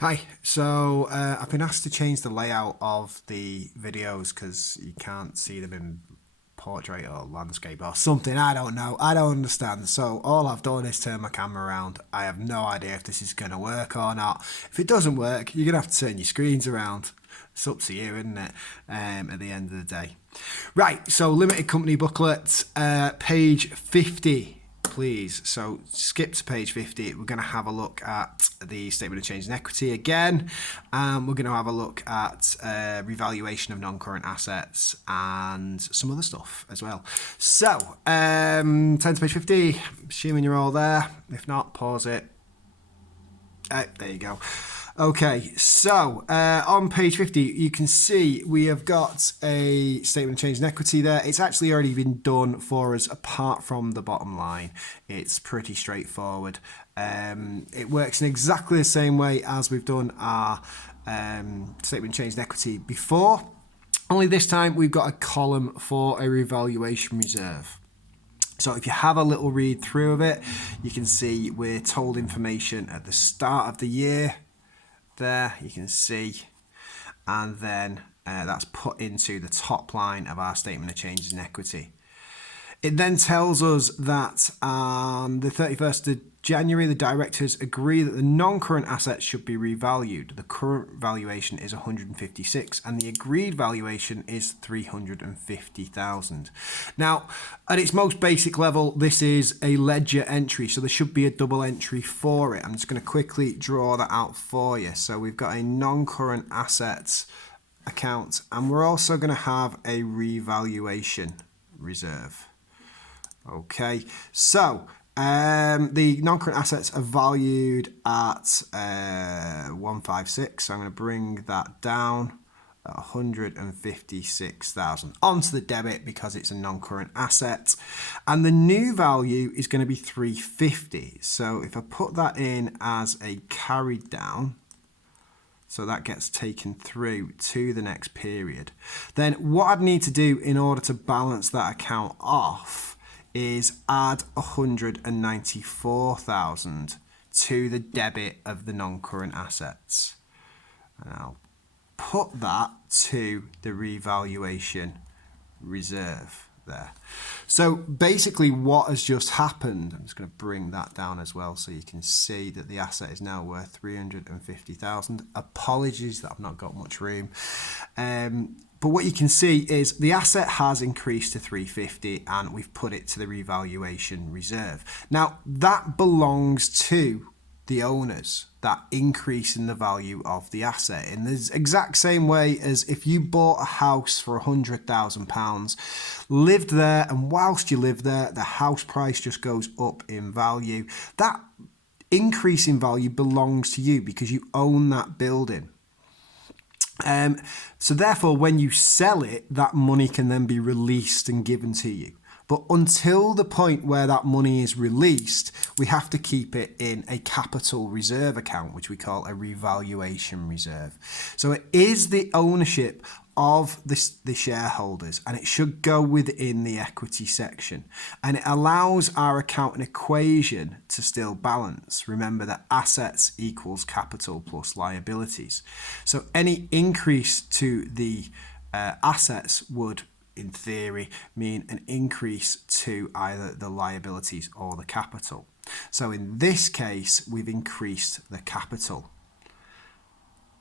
Hi, so I've been asked to change the layout of the videos because you can't see them in portrait or landscape or something. I don't know. I don't understand. So all I've done is turn my camera around. I have no idea if this is going to work or not. If it doesn't work, you're going to have to turn your screens around. It's up to you, isn't it? At the end of the day. Right, so limited company booklet, page 50. Please. So skip to page 50. We're going to have a look at the statement of change in equity again. We're going to have a look at revaluation of non-current assets and some other stuff as well. So turn to page 50, assuming you're all there. If not, pause it. There you go. Okay, so on page 50, you can see we have got a statement of change in equity there. It's actually already been done for us apart from the bottom line. It's pretty straightforward. It works in exactly the same way as we've done our statement of change in equity before. Only this time we've got a column for a revaluation reserve. So if you have a little read through of it, you can see we're told information at the start of the year. There you can see, and then that's put into the top line of our statement of changes in equity. It then tells us that on the 31st of January, the directors agree that the non-current assets should be revalued. The current valuation is 156 and the agreed valuation is 350,000. Now, at its most basic level, this is a ledger entry, so there should be a double entry for it. I'm just going to quickly draw that out for you. So we've got a non-current assets account and we're also going to have a revaluation reserve. Okay, so the non-current assets are valued at 156, so I'm going to bring that down at 156,000 onto the debit because it's a non-current asset, and the new value is going to be 350. So if I put that in as a carried down, so that gets taken through to the next period, then what I'd need to do in order to balance that account off is add 194,000 to the debit of the non-current assets. And I'll put that to the revaluation reserve there. So basically what has just happened, I'm just going to bring that down as well so you can see that the asset is now worth 350,000. Apologies that I've not got much room. But what you can see is the asset has increased to 350 and we've put it to the revaluation reserve. Now that belongs to the owners, that increase in the value of the asset, in the exact same way as if you bought a house for £100,000, lived there, and whilst you live there, the house price just goes up in value. That increase in value belongs to you because you own that building. So therefore, when you sell it, that money can then be released and given to you. But until the point where that money is released, we have to keep it in a capital reserve account, which we call a revaluation reserve. So it is the ownership of the shareholders, and it should go within the equity section. And it allows our accounting equation to still balance. Remember that assets equals capital plus liabilities. So any increase to the assets would, in theory, mean an increase to either the liabilities or the capital. So in this case, we've increased the capital.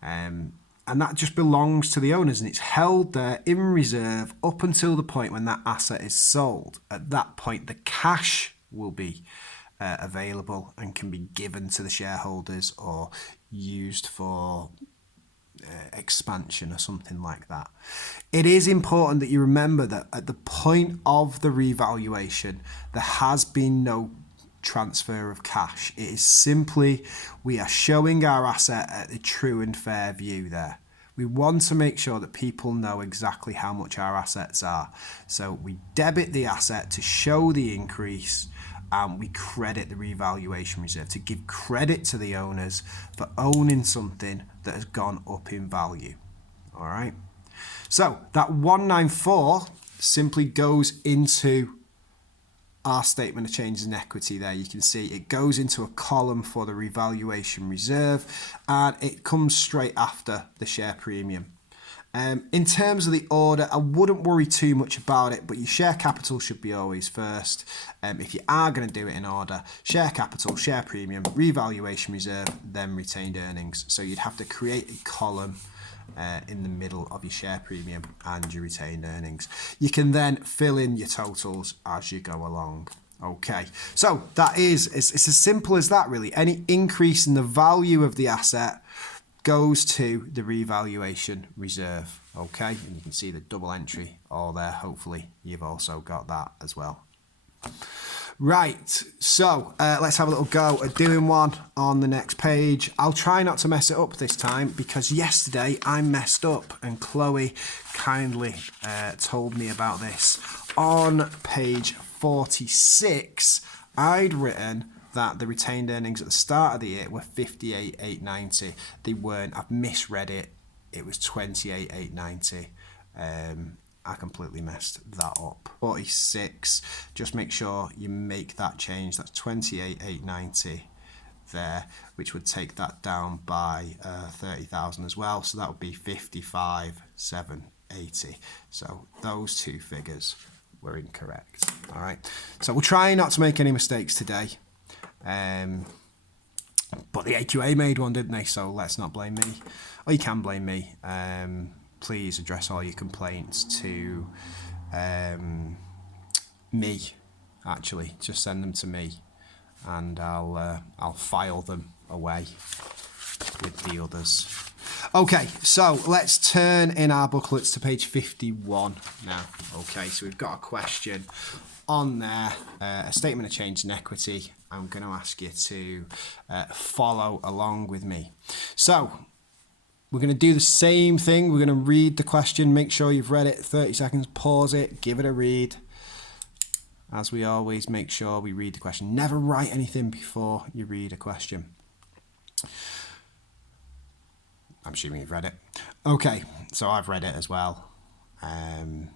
And that just belongs to the owners and it's held there in reserve up until the point when that asset is sold. At that point, the cash will be available and can be given to the shareholders or used for expansion or something like that. It is important that you remember that at the point of the revaluation, there has been no transfer of cash. It is simply we are showing our asset at a true and fair view there. We want to make sure that people know exactly how much our assets are. So we debit the asset to show the increase and we credit the revaluation reserve to give credit to the owners for owning something that has gone up in value. All right. So that 194 simply goes into our statement of changes in equity there, you can see it goes into a column for the revaluation reserve, and it comes straight after the share premium. In terms of the order, I wouldn't worry too much about it, but your share capital should be always first. If you are going to do it in order, share capital, share premium, revaluation reserve, then retained earnings. So you'd have to create a column in the middle of your share premium and your retained earnings. You can then fill in your totals as you go along. Okay, so that is, it's as simple as that really. Any increase in the value of the asset goes to the revaluation reserve. Okay, and you can see the double entry all there. Hopefully you've also got that as well. Right, so let's have a little go at doing one on the next page. I'll try not to mess it up this time because yesterday I messed up and Chloe kindly told me about this. On page 46, I'd written that the retained earnings at the start of the year were 58,890. They weren't. I've misread it. It was 28,890. I completely messed that up. 46, just make sure you make that change. That's 28,890 there, which would take that down by 30,000 as well. So that would be 55,780. So those two figures were incorrect. All right. So we'll try not to make any mistakes today. But the AQA made one, didn't they? So let's not blame me. Or you can blame me. Please address all your complaints to me. Actually, just send them to me, and I'll file them away with the others. Okay, so let's turn in our booklets to page 51 now. Okay, so we've got a question on there, a statement of change in equity. I'm going to ask you to follow along with me. So we're going to do the same thing. We're going to read the question, make sure you've read it, 30 seconds, pause it, give it a read. As we always, make sure we read the question. Never write anything before you read a question. I'm assuming you've read it. Okay, so I've read it as well. And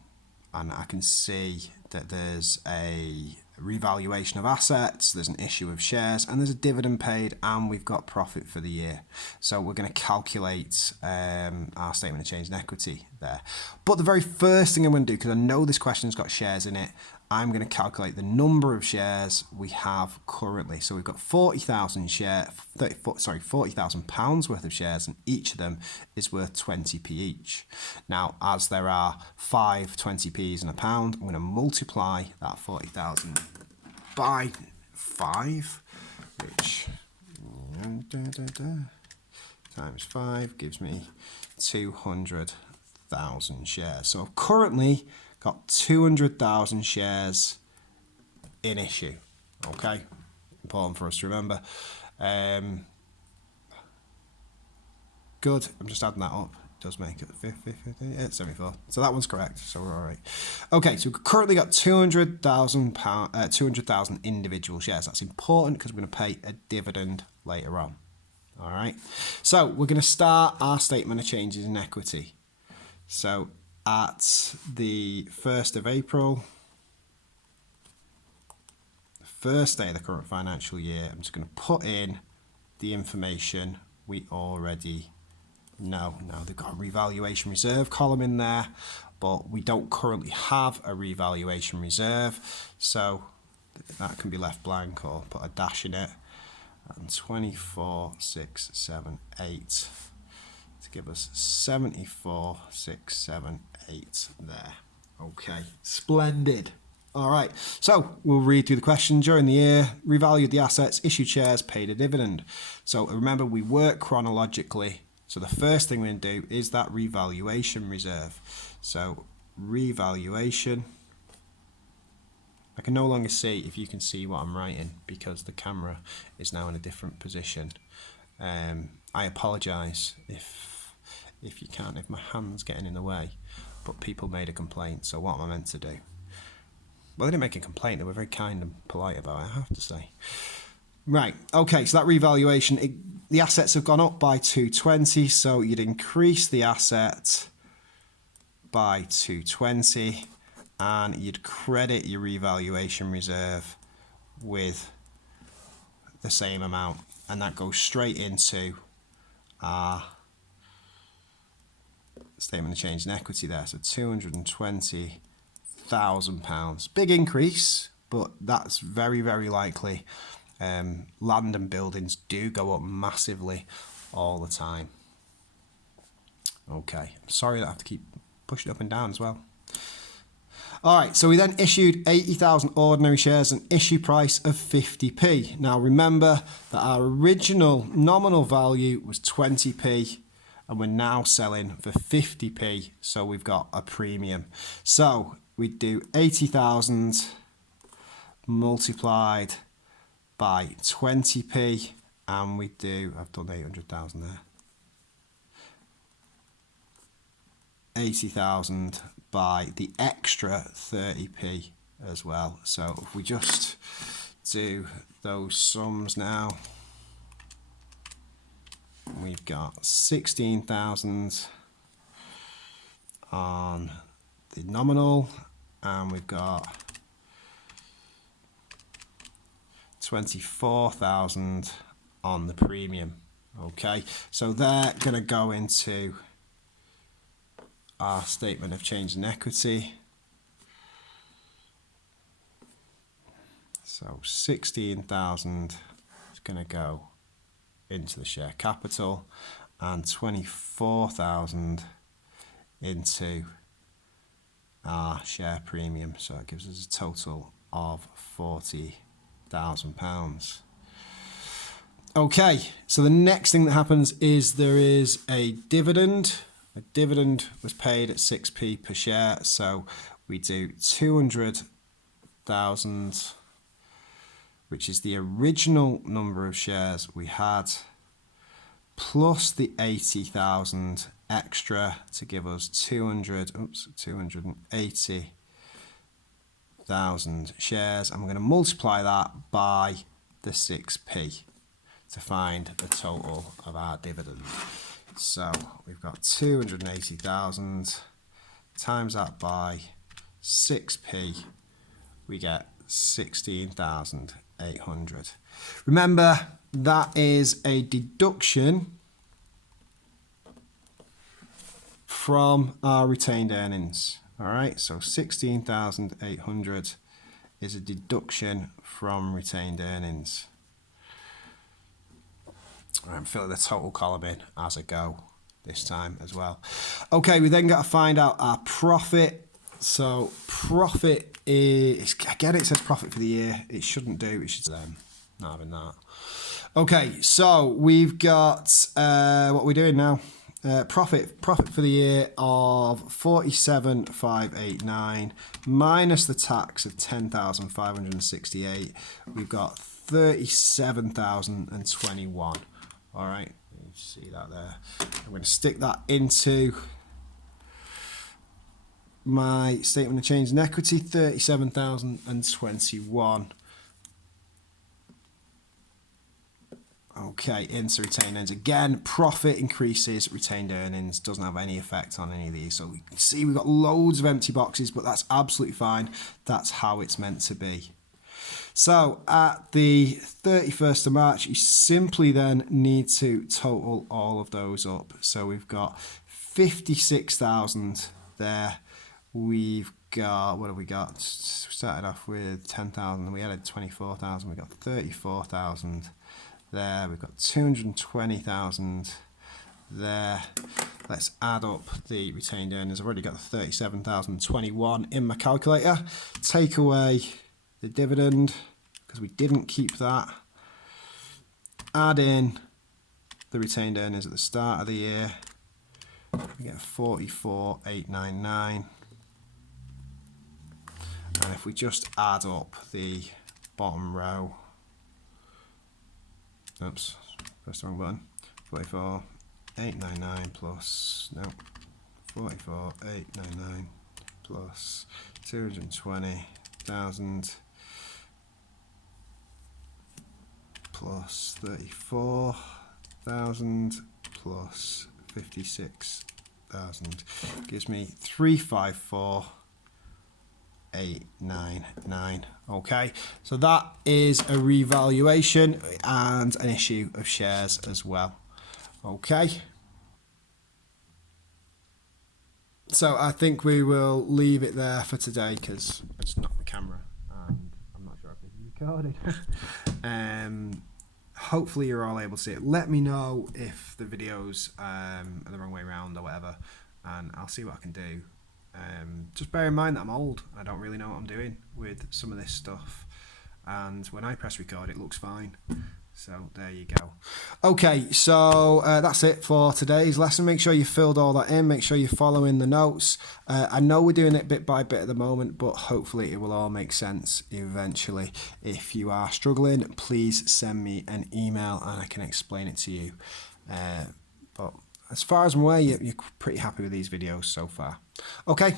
I can see that there's a revaluation of assets, there's an issue of shares, and there's a dividend paid, and we've got profit for the year. So we're going to calculate our statement of change in equity there. But the very first thing I'm going to do, because I know this question's got shares in it, I'm going to calculate the number of shares we have currently. So we've got 40,000 £40,000 worth of shares, and each of them is worth 20p each. Now, as there are 5 20p's in a pound, I'm going to multiply that 40,000 by 5, which times 5 gives me 200,000 shares. So I've currently got 200,000 shares in issue. Okay, important for us to remember. Good. I'm just adding that up. It does make it 74. So that one's correct. So we're all right. Okay, so we've currently got 200,000 individual shares. That's important because we're going to pay a dividend later on. All right. So we're going to start our statement of changes in equity. So at the 1st of April, first day of the current financial year, I'm just going to put in the information we already know. Now, they've got a revaluation reserve column in there, but we don't currently have a revaluation reserve, so that can be left blank or put a dash in it. And 24,678 to give us 74,678 there. Okay, splendid. All right, so we'll read through the question. During the year, revalued the assets, issued shares, paid a dividend. So remember, we work chronologically. So the first thing we're going to do is that revaluation reserve. So revaluation. I can no longer see if you can see what I'm writing because the camera is now in a different position. I apologise if you can't, if my hand's getting in the way, but people made a complaint, so what am I meant to do? Well, they didn't make a complaint, they were very kind and polite about it, I have to say. Right, okay, so that revaluation, the assets have gone up by 220, so you'd increase the asset by 220, and you'd credit your revaluation reserve with the same amount, and that goes straight into our statement of change in equity there. So £220,000. Big increase, but that's very, very likely. Land and buildings do go up massively all the time. Okay, I'm sorry that I have to keep pushing up and down as well. All right, so we then issued 80,000 ordinary shares, an issue price of 50p. Now remember that our original nominal value was 20p, and we're now selling for 50p, so we've got a premium. So we do 80,000 multiplied by 20p, and we do, I've done 800,000 there, 80,000 by the extra 30p as well. So if we just do those sums now, we've got 16,000 on the nominal, and we've got 24,000 on the premium. Okay, so they're going to go into our statement of change in equity. So 16,000 is going to go into the share capital, and 24,000 into our share premium. So it gives us a total of £40,000. Okay, so the next thing that happens is there is a dividend. A dividend was paid at 6p per share, so we do 200,000, which is the original number of shares we had, plus the 80,000 extra to give us 280,000 shares, and we're going to multiply that by the 6p to find the total of our dividend. So we've got 280,000 times that by 6p, we get 16,800. Remember, that is a deduction from our retained earnings. All right, so 16,800 is a deduction from retained earnings. I'm filling the total column in as I go this time as well. Okay, we then got to find out our profit. So profit is, again, it says profit for the year. It shouldn't do, it should not having that. Okay, so we've got, what we're doing now, profit for the year of 47,589 minus the tax of 10,568. We've got 37,021. All right, you see that there. I'm going to stick that into my statement of change in equity, 37,021. Okay, into retained earnings. Again, profit increases, retained earnings doesn't have any effect on any of these. So we can see we've got loads of empty boxes, but that's absolutely fine. That's how it's meant to be. So at the 31st of March, you simply then need to total all of those up. So we've got 56,000 there. We've got, what have we got? We started off with 10,000, we added 24,000, we've got 34,000 there. We've got 220,000 there. Let's add up the retained earnings. I've already got the 37,021 in my calculator. Take away the dividend, because we didn't keep that. Add in the retained earnings at the start of the year. We get 44,899. And if we just add up the bottom row, oops, pressed the wrong button. 44,899 plus, no, 44,899 plus 220,000 plus 34,000 plus 56,000 gives me 354,000 899. Okay, so that is a revaluation and an issue of shares as well. Okay. So I think we will leave it there for today because it's not the camera and I'm not sure if this is recorded. Hopefully you're all able to see it. Let me know if the videos are the wrong way around or whatever, and I'll see what I can do. Just bear in mind that I'm old. I don't really know what I'm doing with some of this stuff, and when I press record it looks fine. So there you go. Okay, so that's it for today's lesson. Make sure you filled all that in. Make sure you're following the notes. I know we're doing it bit by bit at the moment, but hopefully it will all make sense eventually. If you are struggling, please send me an email and I can explain it to you. But as far as I'm aware, you're pretty happy with these videos so far. Okay,